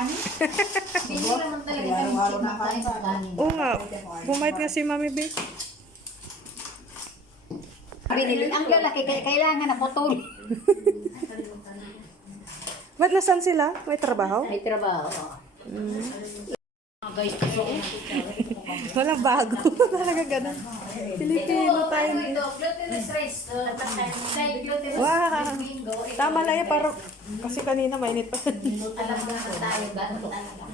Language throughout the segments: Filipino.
kanin. Hindi naman talaga kami kumakain sa kanin. Oo nga. Bumait nga si Mami B. Binili ang lalaki, kailangan na putol. Ba't nasan sila? May trabaho? May trabaho. Guys, Walang bago. Talaga ganun. Pilipino tayo. Ito, glutinous rice. Wow. Tama lang yan. Parang, kasi kanina mainit pa. Alam mo naman tayo, gano'n talaga.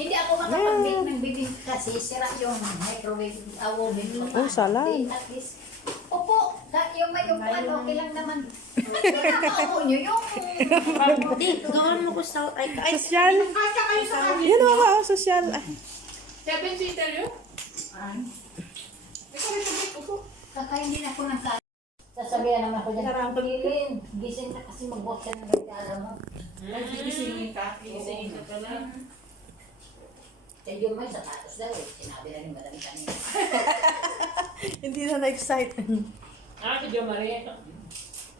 Hindi ako makapag-bake ng bibig kasi sira yung microwave oven ko. Oh, salam. At least, opo, yung may upuan, okay lang naman. Nakakaupo nyo yung... Di, gawin mo ko sa... Ay, Sosyal. kasya kayo sa kanin. Yan ako, sosyal. Ay. 7-seater yun? Ikaw may sabit ko po. Kakain din ako ng kanin. Sasabihan naman ako dyan, Pilin, gising na kasi mag-walk ka ng regalo mo. Gigisingin ka. Gigisingin ka pala. Eh, yung may sapatos daw eh. Sinabi na rin madami kanina. Hindi na na-excite. Si Jo Marie.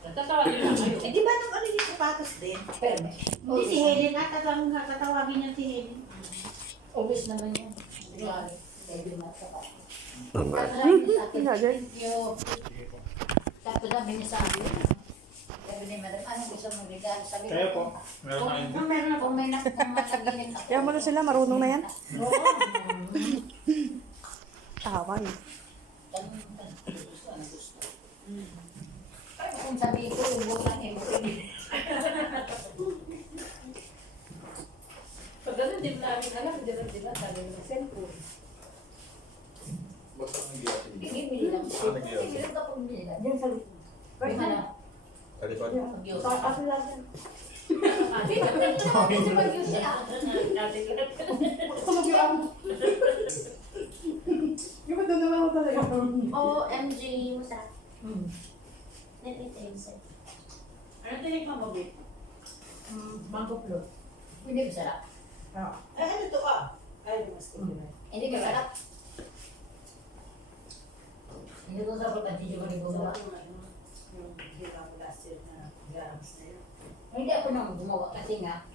Natatawa din na kayo. Eh, di ba nung ano yung sapatos din? Pero may. Hindi si Helen at tatawagin niya si Helen. Obvious naman yun. Grabe. Baby mo sapatos. Nga dyan. Tapos sabi niya sa akin, sabi niya, madam, anong gusto mong regalo? Sabi Kaya po, ko, meron na hindi. kung meron ako, may nakagilin ako. Kaya mo na sila, marunong na yan. Oo. Tawa eh. Kaya kung sabihin ko, yung bulan eh, Pag ganun din namin alam, ganun din lang sabi ng cellphone. Basta hindi ako. bibili lang. Bibili lang kapag bibili lang. Diyan sa likod. Di ba na? Kalipad. Ako lang yan. Kasi mag-use siya. Yung ba doon naman ako talaga? OMG, masarap. Net intense. Ano tinig mo, Bobby? Mango float. Hindi masarap. Ano to Ay, mas Hindi masarap. Hindi ko sa pagkanti yung mga gumawa. Yung hira ko last year na grams na yun. Hindi ako nang gumawa kasi nga,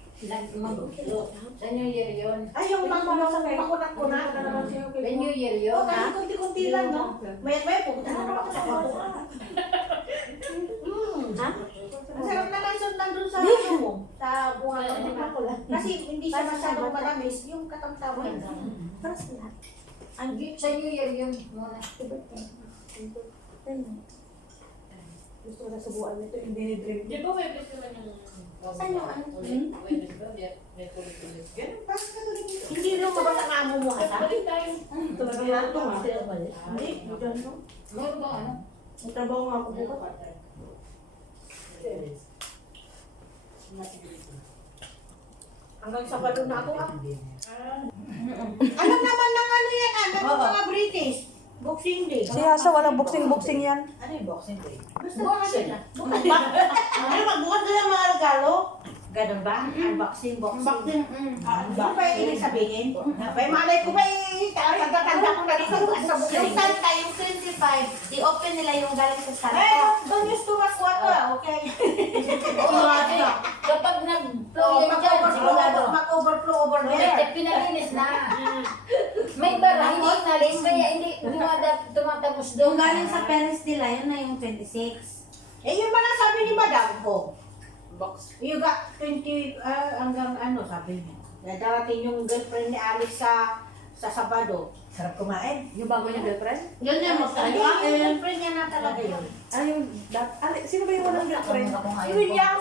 mag-float. Sa New Year yun. Ay, yung makunat-kunat na naman siya. Sa New Year yun. Kasi kunti-kunti lang, no? Maya-maya, pupunta na naman ako sa kapo. Ha? Ang sarap naman sundan dun sa ano mo, sa bunga ng mga. Kasi hindi siya masyadong manamis, yung katamtaman. Paras lahat. Sa New Year yun muna. Gusto ko na subuan nito, hindi ni-dream. Di ba may gusto naman yung... Saan yung ano? May kulit-kulit. Ganun, parang katulad nito. Hindi rin mo ba ang amo mo asa? Balik tayo. Talaga yan ito nga. Hindi, dyan no. Meron ba ano? May trabaho nga ako bukas. Hanggang Sabado na ako ah. Alam naman ng ano yan ah, ng mga British. Boxing Day. Si Hasa, walang boxing-boxing yan. Ano yung Boxing Day? Basta boxing. Bukas ba? Ano magbukas na yung mga regalo? Ganun ba? Unboxing, boxing. Ano ba yung ibig sabihin? May malay ko ba tanda ko na dito bukas sa boxing. Yung Santa, yung 25, di-open nila yung galing sa Santa. Eh, don't use too much water, okay? Kapag nag-flow yan dyan, sigurado. Mag-overflow over there. Pinalinis na. May bara, hindi inalis, kaya hindi tumatapos doon. Yung galing sa parents nila, yun na yung 26. Eh, yun ba na sabi ni Madam ko? Box. You got 20, hanggang ano, sabi niya. Na darating yung girlfriend ni Alex sa Sabado. Sarap kumain. Yung bago niya girlfriend? Yun yung yung girlfriend niya na talaga yun. Sino ba yung walang girlfriend? William.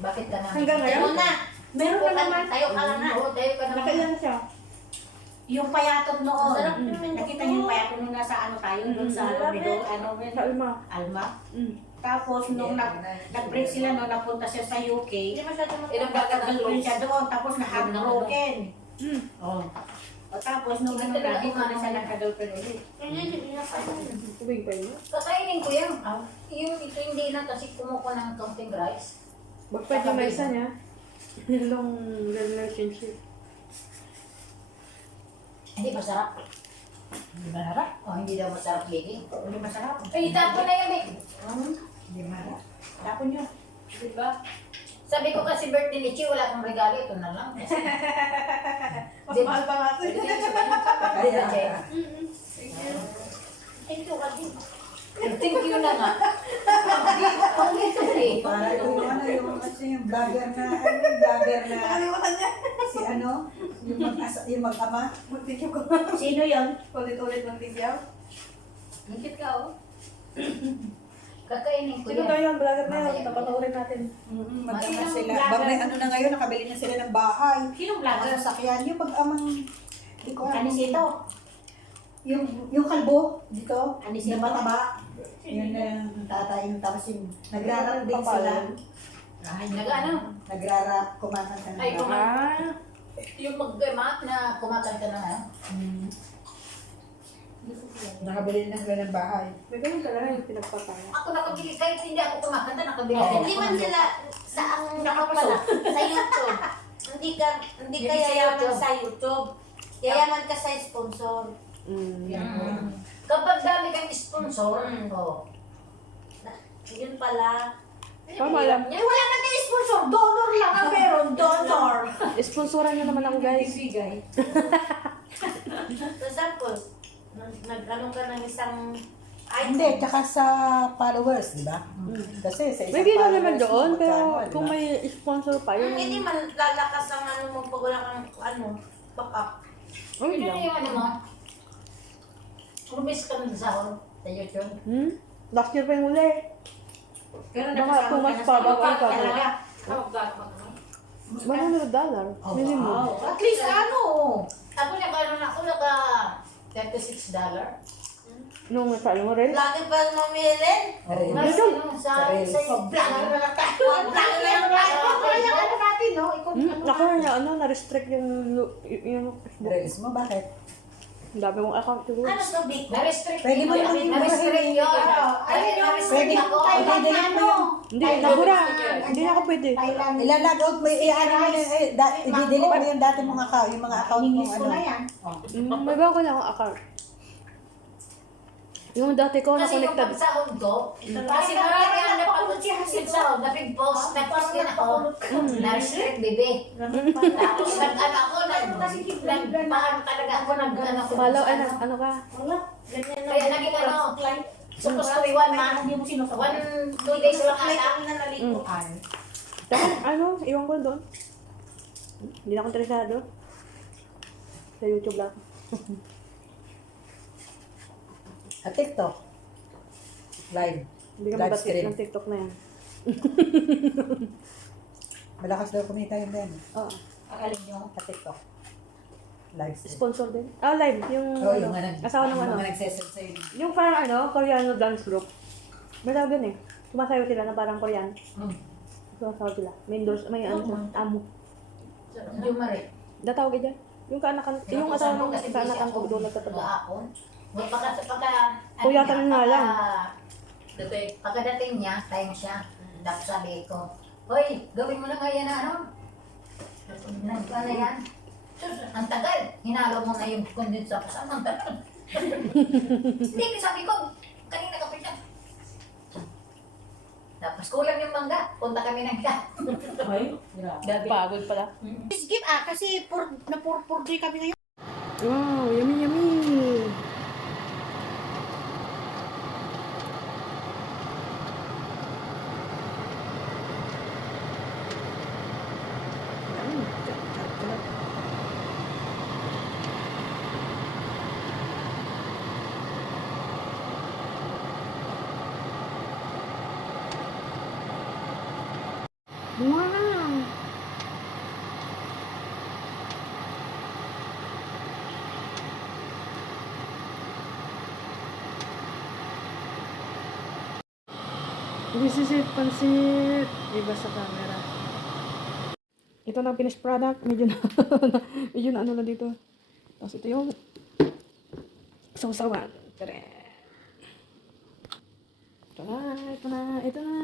Bakit ka na? Hanggang ngayon? Yun na. Meron na naman. Tayo ka lang na. Oo, tayo ka naman. Nakailan siya? Yung payatot noon. Sarap naman Nakita ito. niyo yung payatot nung nasa ano tayo, doon sa Middle, Sa Alma. Alma. Tapos nung nag-break sila noon, napunta siya sa UK. Hindi masyado Ilang Nagkagulpin siya doon, tapos na-heartbroken. Oh. O tapos nung ano na, dito na siya nagka-girlfriend ulit. Tubig pa yun? Kakainin ko yan. Yung ito hindi na kasi kumuha ng counting rice. Bagpad yung may isa niya. Long relationship. Hindi masarap. Hindi masarap? O hindi daw masarap baking. Hindi masarap. Ay, tapo na yan eh. Hindi masarap. Tapon nyo. Di ba? Sabi ko kasi birthday ni Chi, wala akong regalo, ito na lang. Mas mahal pa nga ito. Kaya, Thank you, Adi. thank you na nga. Ang ito eh. Para yung kasi yung vlogger na, Nakalimutan niya. si yung mag-ama. Mag-thank ko. Sino yon? Ulit-ulit ng tigyaw. Ngikit ka, oh. Kakainin ko Sino yan. daw yun? Vlogger na yun. Mamaya. Napanoorin natin. Mag-ama Sinong sila. vlogger? May ano na ngayon, nakabili na sila ng bahay. Sinong Mga vlogger? sasakyan. Yung mag-amang, hindi ko alam. Anisito. Yung kalbo, dito, Anisito. na mataba. Yun na yung tatay yung tapos yung nagrarap din sila. Nag-ano? Nagrarap, kumakanta ng Ay, rap. Ah. Yung mag-mat na kumakanta na ano. Nakabili na sila ng bahay. May ganun talaga yung pinagpapaya. Ako nakabili, kahit hindi ako kumakanta, nakabili. Oo. Hindi man sila sa ang nakapala sa YouTube. Hindi ka Hindi ka sa yayaman YouTube. sa YouTube. Yayaman ka sa sponsor. Mm. Kapag dami kang sponsor, oh. Yun pala. Tama lang. Eh, wala na kayo sponsor. Donor lang ang meron. Donor. Sponsoran nyo naman ako, guys. Bigay. For example, nag-ano ka ng isang Hindi, tsaka sa followers, di ba? Kasi sa isang May ginawa followers, naman doon, magkano, pero di ba? kung may sponsor pa, yun. Hindi man lalakas ang ano mo pag wala kang backup. Oh, Yun lang. yung ano mo. Kumis ka ng sahod sa YouTube. Last year pa yung huli. Pero Baka 2 months pa, bago ang pag talaga. $100. Minimum. At least ano. Ako naka $36. Nung nasa mo rin. Lagi pa mamilin. Aray. Mas ano, Sa reels. sa Vlogger na lang tayo. Vlogger na lang tayo. Kaya ano natin, no? Ikaw, Ako na-restrict yung Facebook. Reels mo, bakit? Ang dami mong account siguro. Ano to, Big? Na-restrict Pwede mo yun. naman Na-restrict yun. Ayun yung Na-restrict pwede. ako. Thailand na ano. Hindi, nabura. Hindi na ako pwede. Thailand. Ilalog out mo, i-ano mo yun, i-delete mo yung dati mong account, yung mga account mo, Ningis ko ano. na yan. May bago na akong account. Yung dati ko Kasi yung na-connected. pagsahod ko, kasi marami ang napag-sahod, nag-post, tapos din ako, na-restrict, bebe. Tapos nag-ano ako, nagpahan talaga ako, nag-ano ko. Follow, ano ka? Wala. Ganyan na. Kaya naging ano, supposed to be 1 month, Hindi mo sinusunod. 2 days lang May ata. kami na naligo. Tapos, iwan ko doon. Hindi na ako interesado. Sa YouTube lang. At TikTok. Live. Hindi ka Live mabatik stream. ng TikTok na yan. Malakas daw kumita yun din. Oo. Akalin nyo. At TikTok. Live stream. Sponsor din. Live. Yung, Oh, yung mga asawa ng ano. mga nagsesend sa'yo. Yung parang Koreano dance group. May tawag din eh. Sumasayaw sila na parang Korean. Sumasayaw sila. May endorse, may ano siya, amo. Jumari. Datawag dyan. Yung kaanakan, yung asawa ng kaanakan ko doon nagtataba. Kuyatan nga lang. Pagkadating niya, time siya. Tapos sabi ko, hoy, gawin mo na nga yan ano? Ano yan? Sus, ang tagal. Hinalo mo na yung condensa ko. Saan ang tagal? Hindi, sabi ko, kanina ka pa siya. Tapos kulang yung mangga. Punta kami ng ka. Ay, grabe. Pagod pala. Skip kasi na-4-4 kami ngayon. Wow, yummy yummy. Wow. This is it, pansit. Iba sa camera. Ito na ang finished product. Medyo na, medyo na ano na dito. Tapos ito yung sausawan. Tere. Ito na, ito na, ito na.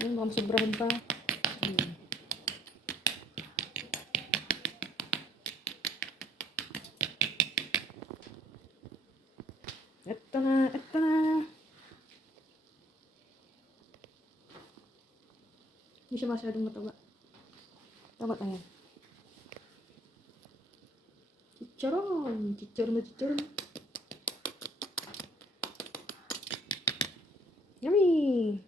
Yan, baka masobrahan pa. Ito na, ito na. Hindi siya masyadong mataba. Tama na yan. Chicharon. Chicharon na chicharon. Yummy!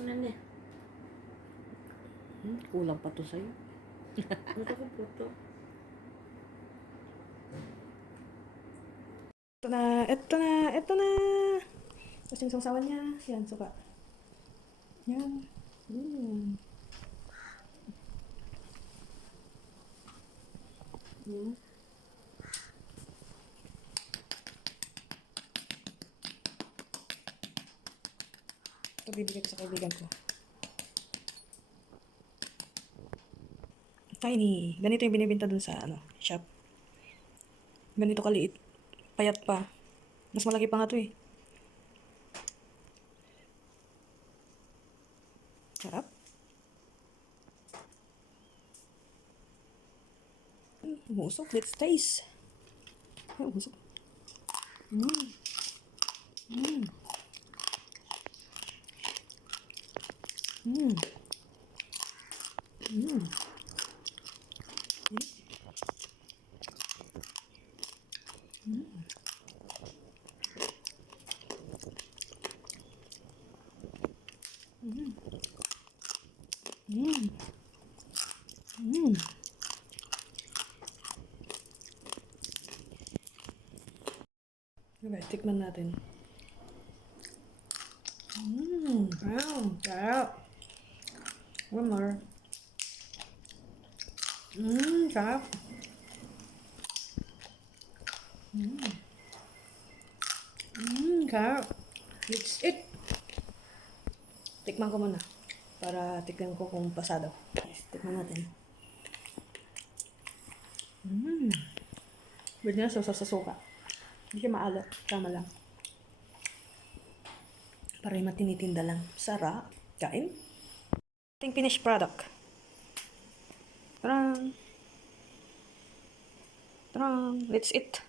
Ano na? Kulang pa to sa'yo. Puto ko puto. Ito na, ito na, ito na. Tapos yung sawsawan niya. Yan, suka. Yan. Yan. Ito bibigay ko sa kaibigan ko. Tiny. Ganito yung binibenta dun sa shop. Ganito kaliit. Payat pa. Mas malaki pa nga to eh. Sarap. Umusok. Let's taste. Ay, umusok. Mm. Mm. Mm. Mm. Mm. Mm. Okay, tikman natin. Wow, sarap. One more. Sarap. Sarap. It's it. Tikman ko muna. Para tikman ko kung pasado. Yes, tikman natin. Pwede na sa suka. Hindi siya maalat. Tama lang. Para yung matinitinda lang. Sarap. Kain. Ating finished product. Tarang. Tarang. Let's eat.